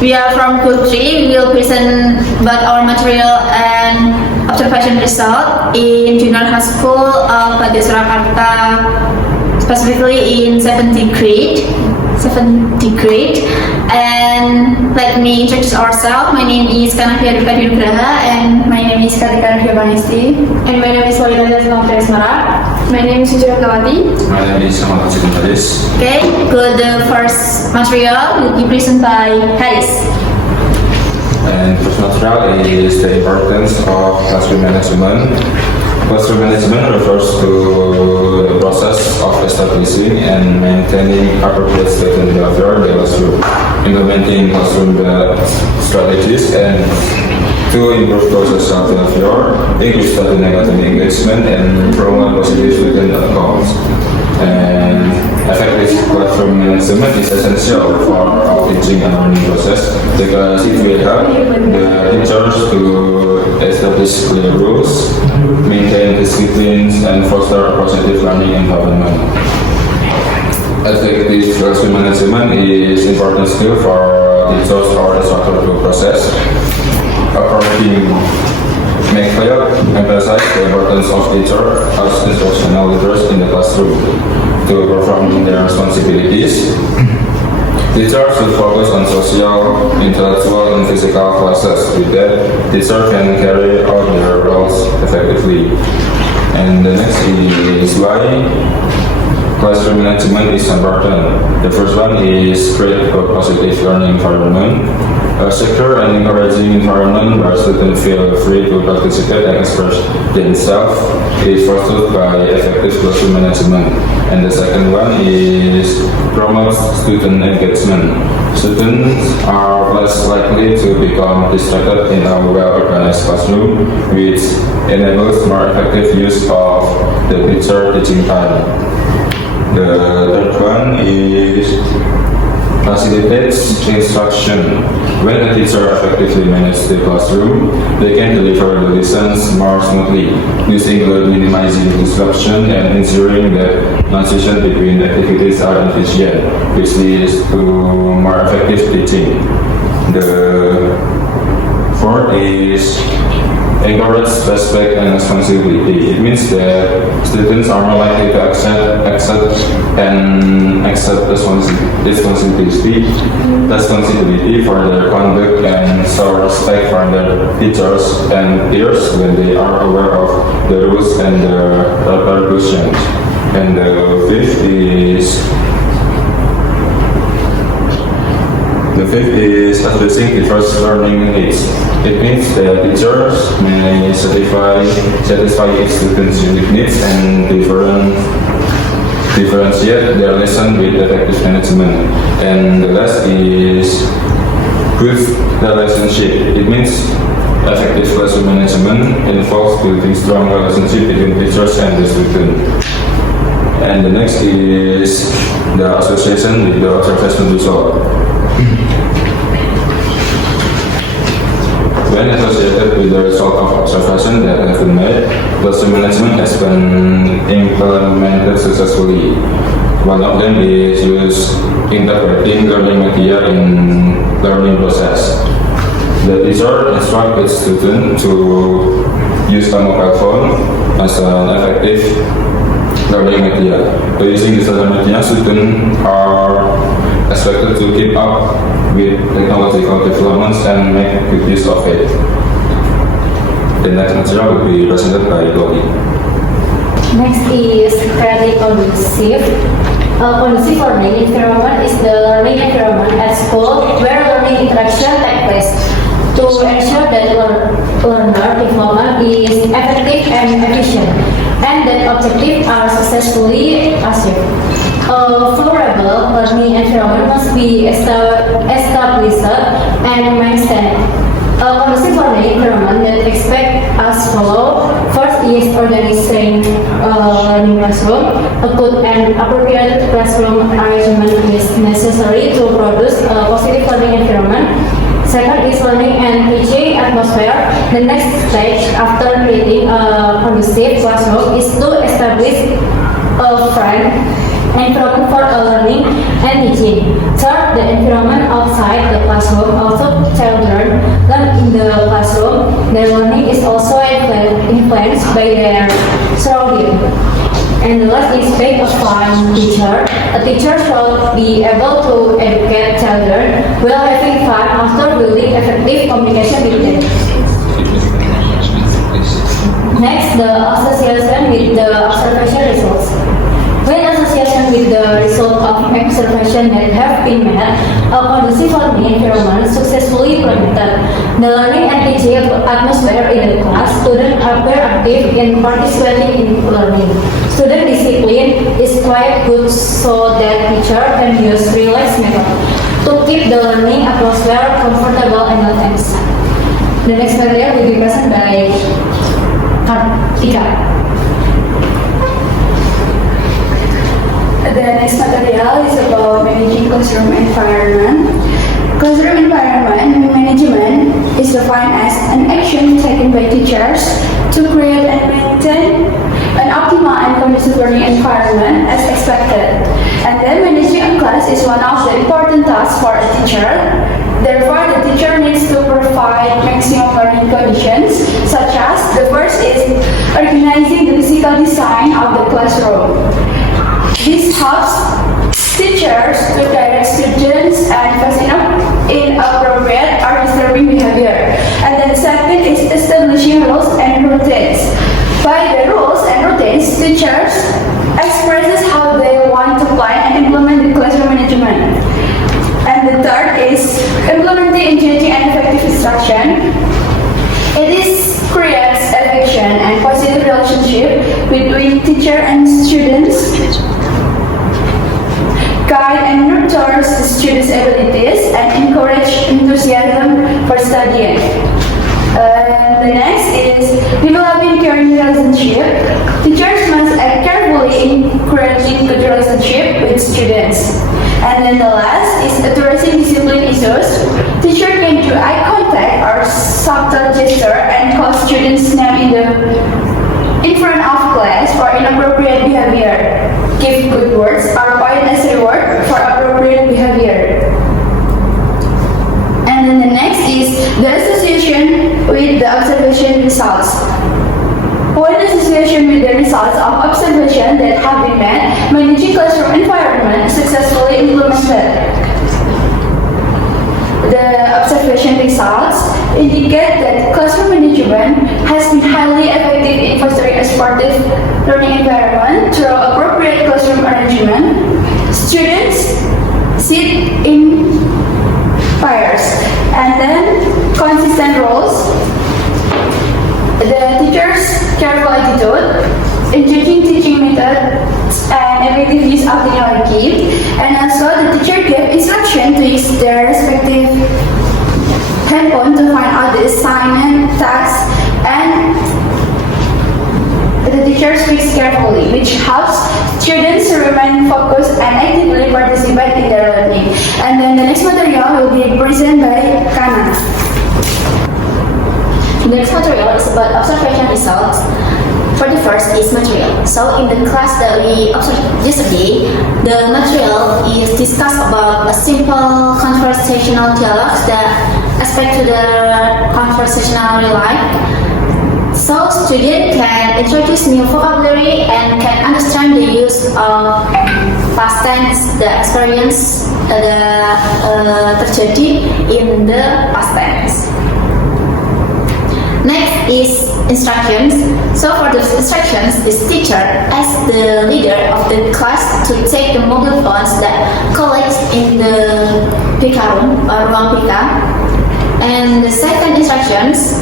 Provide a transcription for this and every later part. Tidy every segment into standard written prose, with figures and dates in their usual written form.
We are from Group 3. We will present about our material and observation result in junior high school of Bagio Surakarta, specifically in 7th grade. And let me introduce ourselves. My name is Kanavia Dukadi Nugraha, and my name is Kartika Nurbanisi, and my name is Walida Desmara. My name is Suci Ratnawati. My name is Ahmad Haris. Okay, good. The first material will be presented by Haris. And first material is the importance of classroom management. Classroom management refers to the process of establishing and maintaining appropriate student behavior in the classroom, implementing classroom strategies, and to improve social behavior, increase student academic engagement, and promote positive student outcomes. And effective classroom management is essential for our teaching and learning process because it will help the teachers to establish clear rules, maintain disciplines, and foster a positive learning environment. Effective classroom management is important skill for teachers or instructors to process. According make clear, emphasize the importance of teachers as instructional leaders in the classroom to perform their responsibilities. Teachers should focus on social, intellectual, and physical classes. With that, teachers can carry out their roles effectively. And the next is why classroom management is important. The first one is create a positive learning environment. A secure and encouraging environment where students feel free to participate and express themselves is fostered by effective classroom management. And the second one is promote student engagement. Students are less likely to become distracted in a well-organized classroom, which enables more effective use of the teacher teaching time. The third one is facilitates instruction. When a teacher effectively manages the classroom, they can deliver the lessons more smoothly. This includes minimizing disruption and ensuring that transition between activities are efficient, which leads to more effective teaching. The fourth is encourage respect and responsibility. It means that students are more likely to accept responsibility for their conduct and show respect for their teachers and peers when they are aware of the rules and the repercussions. And the fifth is addressing diverse learning needs. It means that teachers may satisfy each student's unique needs and differentiate their lesson with effective management. And the last is good relationship. It means effective classroom management involves building strong relationship between teachers and the student. And the next is the association with the observation result. When associated with the result of observation that has been made, classroom management has been implemented successfully. One of them is integrating learning media in learning process. The teacher instructs its student to use a mobile phone as an effective learning media. By using this learning media, students are expected to keep up with technological developments and make good use of it. The next material will be presented by Lori. Next is creating conducive. Conducive learning environment is the learning environment at school where learning interaction takes place to ensure that learner development is effective and efficient, and that objectives are successfully achieved. A favorable learning environment must be established and maintained. A conducive learning environment that expects as follows. First is organizing learning classroom. A good and appropriate classroom arrangement is necessary to produce a positive learning environment. Second is learning and teaching atmosphere. The next stage after creating a conducive classroom is to establish a friend environment for learning and teaching. Third, the environment outside the classroom classroom, although children learn in the classroom, their learning is also influenced by their surrounding. And the last is being a fun teacher. A teacher should be able to educate children while having fun after building effective communication with them. Next, the association with the observation results. When association with the result of observation that have been made, a conducive learning environment successfully implemented. The learning and teaching atmosphere in the class, students appear active in participating in learning. Student discipline is quite good so that teacher can use relaxed method to keep the learning atmosphere comfortable and not tense. The next material will be presented by Kartika. The next material is about managing classroom environment. Classroom environment management is defined as an action taken by teachers to create and maintain an optimal and conducive learning environment as expected. And then managing a class is one of the important tasks for a teacher. Therefore, the teacher needs to provide maximum learning conditions, such as the first is organizing the physical design of the classroom. This helps teachers to direct students and facing inappropriate or disturbing behavior. And then the second is establishing rules and routines. By the rules and routines, teachers expresses how they want to plan and implement the classroom management. And the third is implementing engaging and effective instruction. It is creates affection and positive relationship between teacher and students, guide and nurtures the students' abilities, and encourage enthusiasm for studying. The next is developing caring relationship. Teachers must act carefully in creating good relationship with students. And then the last is addressing discipline issues. Teacher can do eye contact or subtle gesture and call students' name in front of class for inappropriate behavior. Give good words or point as reward for appropriate behavior. And then the next is the association with the observation results. When association with the results of observation that have been made, managing classroom environment successfully implemented. The observation results indicate that classroom management has been highly effective in fostering a supportive learning environment through appropriate classroom arrangement. Students sit in pairs and then consistent roles. The teacher's careful attitude, engaging teaching methods, and effective use of technology, and also the teacher gave instruction to use their respective handphone to find out the assignment, tasks, and the teacher speaks carefully, which helps students to remain focused and actively participate in their learning. And then the next material will be presented by Kana. The next material is about observation results. For the first is material. So in the class that we observed yesterday, the material is discussed about a simple conversational dialogue that aspect to the conversational life. So students can introduce new vocabulary and can understand the use of past tense, the experience terjadi in the past tense. Next is instructions. So for the instructions, this teacher asks the leader of the class to take the mobile phones that collects in the PK room or ruang PK. And the second instructions,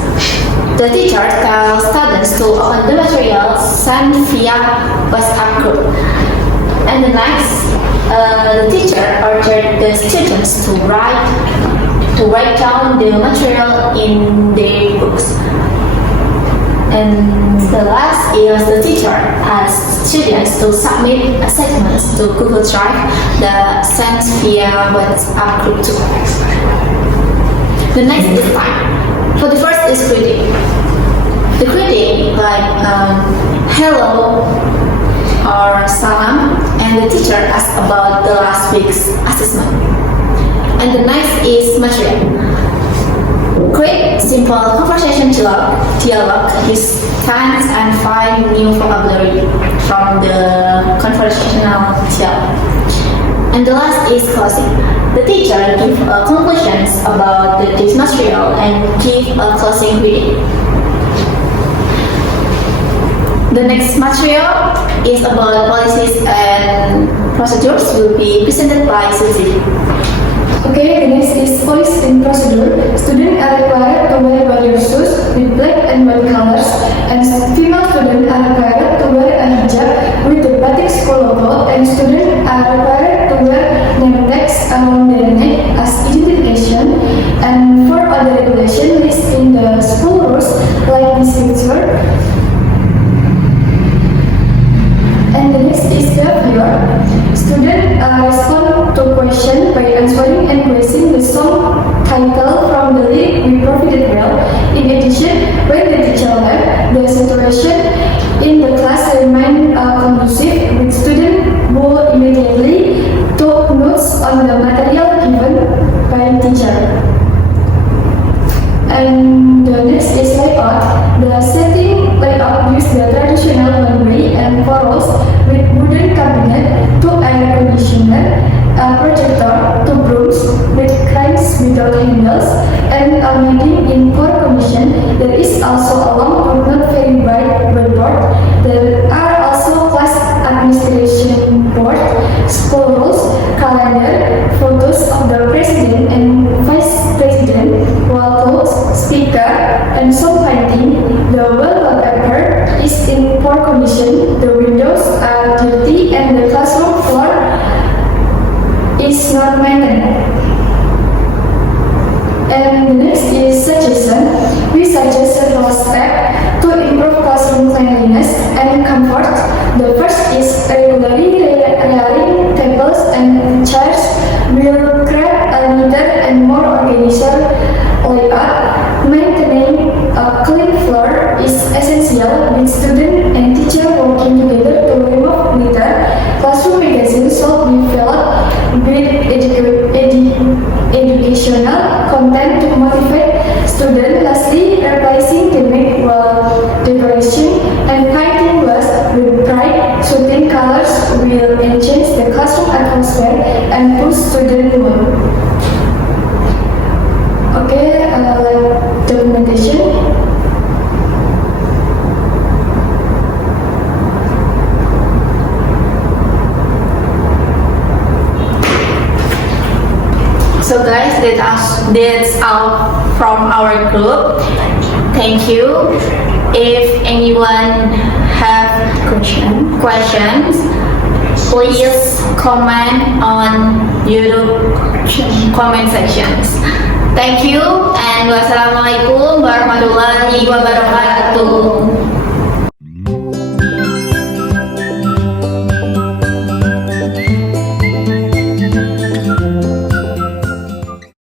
the teacher tells students to open the material sent via WhatsApp group. And the next, the teacher ordered the students to write down the material in their books. And the last is the teacher asks students to submit assessments to Google Drive that sent via WhatsApp group too. The next is time. For the first is greeting. The greeting like hello or salam, and the teacher asks about the last week's assessment. And the next is material. Create simple conversation dialogue, use tense and find new vocabulary from the conversational dialogue. And the last is closing. The teacher give conclusions about this material and give a closing reading. The next material is about policies and procedures will be presented by Suzy. Okay, the next is policy and procedure. Students are required to wear white shoes with black and white colors, and female students are required to wear a hijab with the batik school logo, and students are required to wear name tags around their neck as identification. And for other regulations listed in the school rules, like this picture. And the next is behavior. Students respond to questions by answering and praising the song title from the lyric we provided well. In addition, when the teacher left, the situation in the class remained conducive with students who immediately took notes on the material given by teacher. And the next is layout. The setting layout uses the traditional one-way and portals with wooden cabinet, two air conditioner, a projector, two brooms with cranes without handles, and a meeting in poor condition. There is also a long but not very bright whiteboard. There are also class administration board, school rules, calendar, photos of the president and vice president, wall clothes, speaker, and some painting. The wallpaper is in poor condition. The windows are dirty and the classroom floor is not maintained. And the next is suggestion. We suggest several steps to improve classroom cleanliness and comfort. The first is regularly layering tables and chairs will create a neater and more organized layout. Maintaining a clean floor is essential with student and teacher working together to remove litter. Classroom magazines should be filled with educational content to motivate students. Lastly, replacing gimmick wall decoration and painting glass with bright, soothing colors will enhance the classroom atmosphere and boost student mood. Okay, documentation. So guys, that's all from our group. Thank you. If anyone have questions, please comment on YouTube comment sections. Thank you and wassalamualaikum warahmatullahi wabarakatuh.